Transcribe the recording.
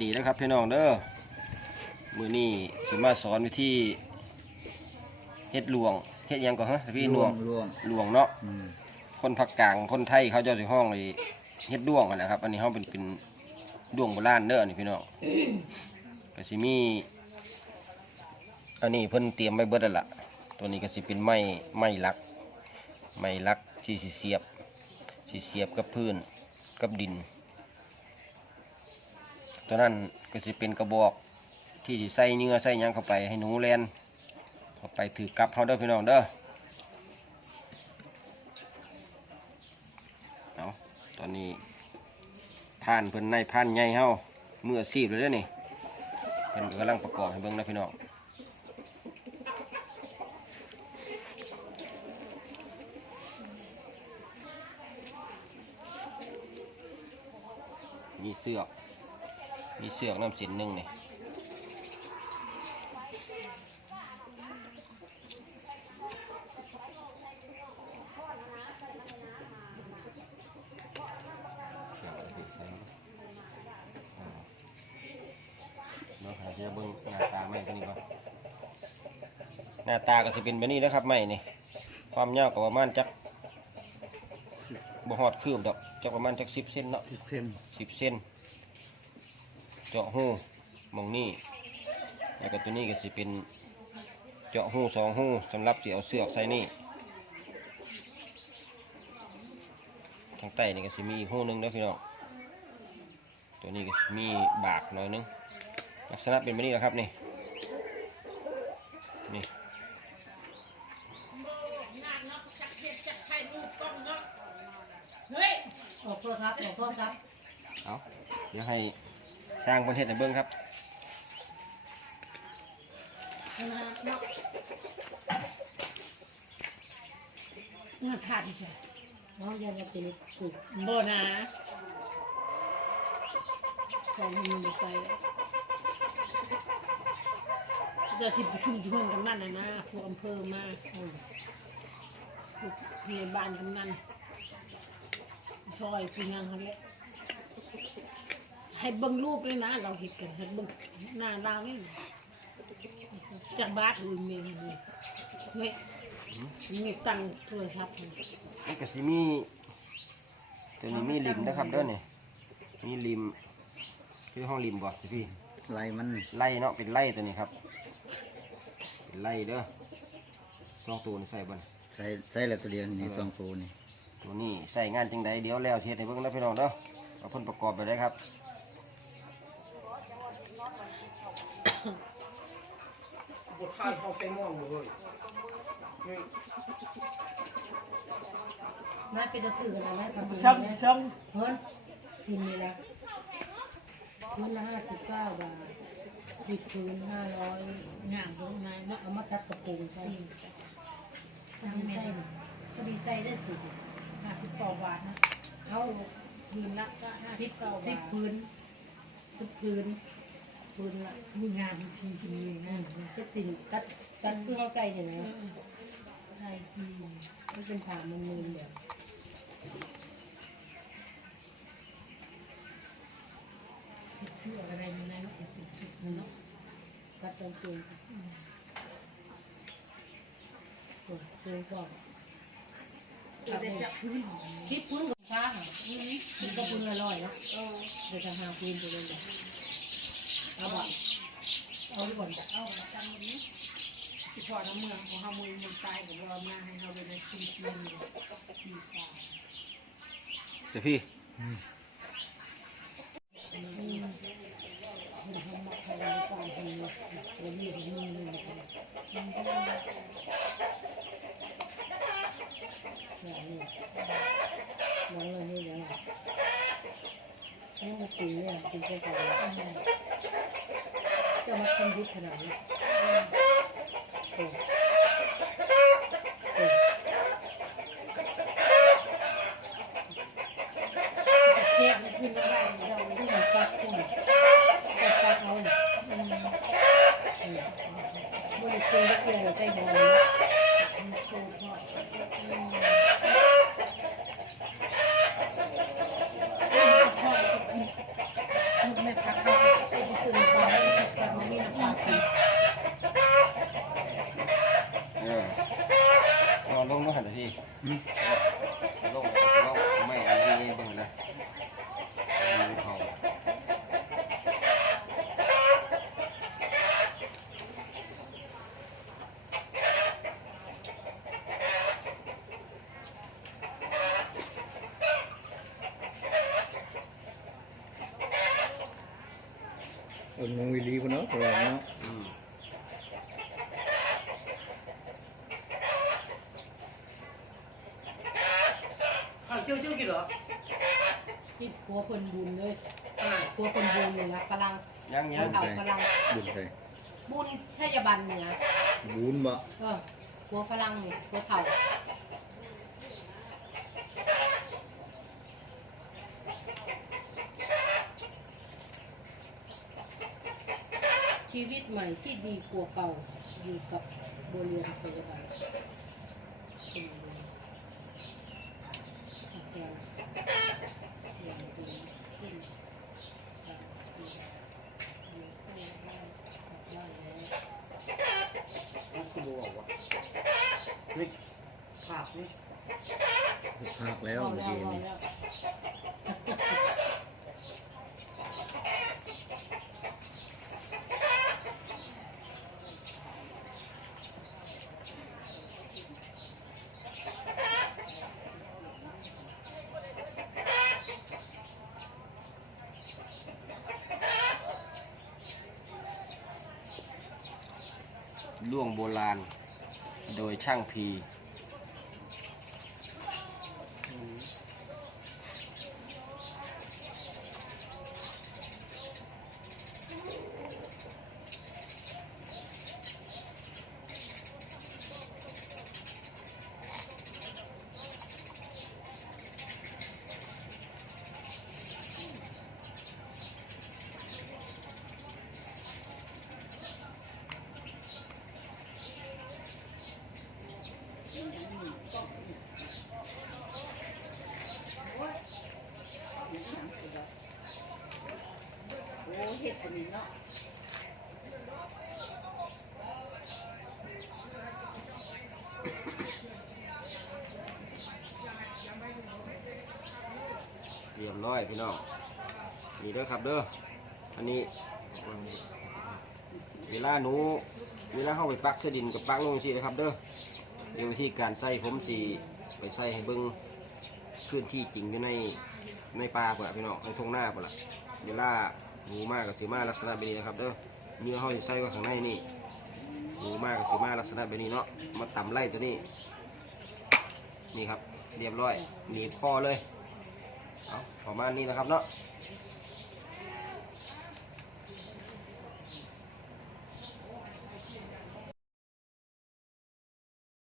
ด้อครับพี่น้องเด้อมือนี้สิมาสอนวิธีเฮ็ดหลวงเฮ็ดหยังก่อนฮะพี่หลวงร่วงหลวงเนาะอืมคนภาคกลางคนไทยเขาเจ้าสิห้องเลยเฮ็ดด้วงกันนะครับ อันนี้เฮาเป็นเป็นด้วงโบราณเด้อนี่พี่น้องก็สิมี อันนี้เพิ่นเตรียมไว้เบิดแล้วล่ะ ตัวนี้ก็สิเป็นไม้ไม้ลัก ไม้ลักที่สิเสียบสิเสียบกับพื้นกับดิน ตัวนั้นก็สิเป็นกระบอกที่สิใส่เนื้อใส่ยังเข้าไปให้หนูแลนเข้าไปถือกับเฮาเด้อพี่น้องเด้อเอาตอนนี้ผ่านเพิ่นในผ่านใหญ่เฮาเมืออาชีพเลยเด้อนี่เพิ่นกำลังประกอบให้เบิ่งนะพี่น้องมีเสือก มีเสือกน้ำสินหนึ่งนี่เนาะหาเดี๋ยวเบิ่งหน้าตาไม้ตัวนี้ก่อนหน้าตาก็จะเป็นแบบนี้นะครับไม้นี่ ความยาวก็ประมาณจักบ่ฮอดคืบดอกจักประมาณจักสิบเซนเนาะทุกเส้นสิบเส้น เจาะหูหมองนี่แล้วก็ตัวนี้ก็สิเป็นเจาะหูสองหูสำหรับเสียเอาเสือกใส่นี่ทางใต้นี่ก็สิมีอีกหูหนึงเด้อพี่น้องตัวนี้ก็สิมีบากหน่อยหนึงลักษณะเป็นแบบนี้แหละครับนี่นี่เฮ้ยออกโทรศัพท์ออกโทรศัพท์เอาเดี๋ยวให้ส ร้างประเทศในเบิ้องครับงานขาดอีกแล้วน้องยันจะเป็นกุกโบนะของมันไปจะสิประชุมที่เพื่อนกำนันนะนะพวกอำเภอมาพวกในบ้านกำนันซอยคุณยังเขาเลย ให้เบิ่งรูปเลยนะ เราเห็นกันให้เบิ่งหน้าเรานี่นะจากบ้านอื่นมีเลยเฮ้ยมีตังค์โทรศัพท์นี่นี่ก็สิมีตัวนี้มีริมนะครับเด้อนี่มีริมคือห้องริมบ่สิพี่ไหลมันไล่เนาะเป็นไล่ตัวนี้ครับเป็นไล่เด้อสองตัวนี่ใส่บ่นใส่ใส่แล้วตัวเดียวนี่สองตัวนี่ตัวนี้ใส่งานจังใดเดี๋ยวแล้วเช็ดให้เบิ่งนะพี่น้องเด้อเอาเพิ่นประกอบไปได้ครับ น่าเป็นสื่ออะไรไหมประมาณซ้ำนี้ซ้เฮ้ยสินนี่ละพื้นละห้าสิบเก้าบาทสิบพื้นห้าร้อยงามตรงไหนมาเอามาตัดกระปุกใช่ทำใช่พอดีใส่ได้สุดห้าสิบเก้าบาทนะเอาพื้นละก็ห้าสิบเก้าบาทสิบพื้นสิบพื้น พื้นละมีงามชีจริงเลยนะก็สินกัดกัดเพื่อเข้าใส่เนี่ยนะใช่ที่มันเป็นผ่ามมันนูนแบบเชื่ออะไรมันในลูกสุดสุดเนาะกัดตรงตัวตัวก็เดี๋ยวจะพื้นคิดพื้นกับฟ้าค่ะมันก็พื้นลอยๆเนาะเดี๋ยวจะหาพื้นไปเลย เอาบ่อนเอาบ่อนจะเอาจำแบบนี้ที่พอน้ำเมืองของเฮามือมันตายกับเรามาให้เฮาไปในชิ้นชิ้นเลย ที่ตายเจ้าพี่จะมาทำยุทธขนาดนี้โอ้โอ้เทียบขึ้นมาได้เราที่มันฟักขึ้นฟักฟักเอาเนี่ยอืมอืมบริสุทธิ์เกี่ยวใส่หัวเยมันโตพ่ออืมพ่อแม่พักเขา พี่อืมลงลงไม่อันนี้เบิ่งนะมีเขาอุ่นงวิลีพุ่นเนาะตัวเราเนาะ อืม ข้าว เจียวเจียวกี่เหรอที่ปัวเพิ่นบุญเลยปัวเพิ่นบุญเลยนะกำลังยังยัเขางเอากำลังบุญใส่บุญชยบันเนี่ยนะบุญบ่เออปัวฝรั่งนี่ปัวเฒ่าชีวิตใหม่ที่ดีกว่าเก่าอยู่กับโบเรียนพยาบาลเป็นอาการอย่างดีขึ้นจากที่อยู่ใกล้บ้านกลับบ้านแล้ว มันคือบอกว่านี่ภาพนี่ หัก แล้วเอาเมื่อแล้วกี้เอานี่แล้วล่วงโบราณ โดยช่างพี เรียบร้อยพี่น้องนี่เด้อครับเด้ออันนี้ เวลาหนูเวลาเข้าไปปักเสดินกับปักลงสินะครับเด้อเดี๋ยววิธีการใส่ผมสีไปใส่ให้เบิ้งพื้นที่จริงอยู่ในในป่าพุ่นละพี่น้องในทุ่งนาพุ่นละเวลา หมูมากกับสีมาลักษณะแบบนี้นะครับเด้อเนื้อเขาจะใส่ไว้ข้างในนี่หมูมากกับสีมาลักษณะแบบนี้เนาะมาตำไล่ตัวนี้ นี่ครับเรียบร้อยหนีบคอเลยเอาประมาณนี้นะครับเนาะ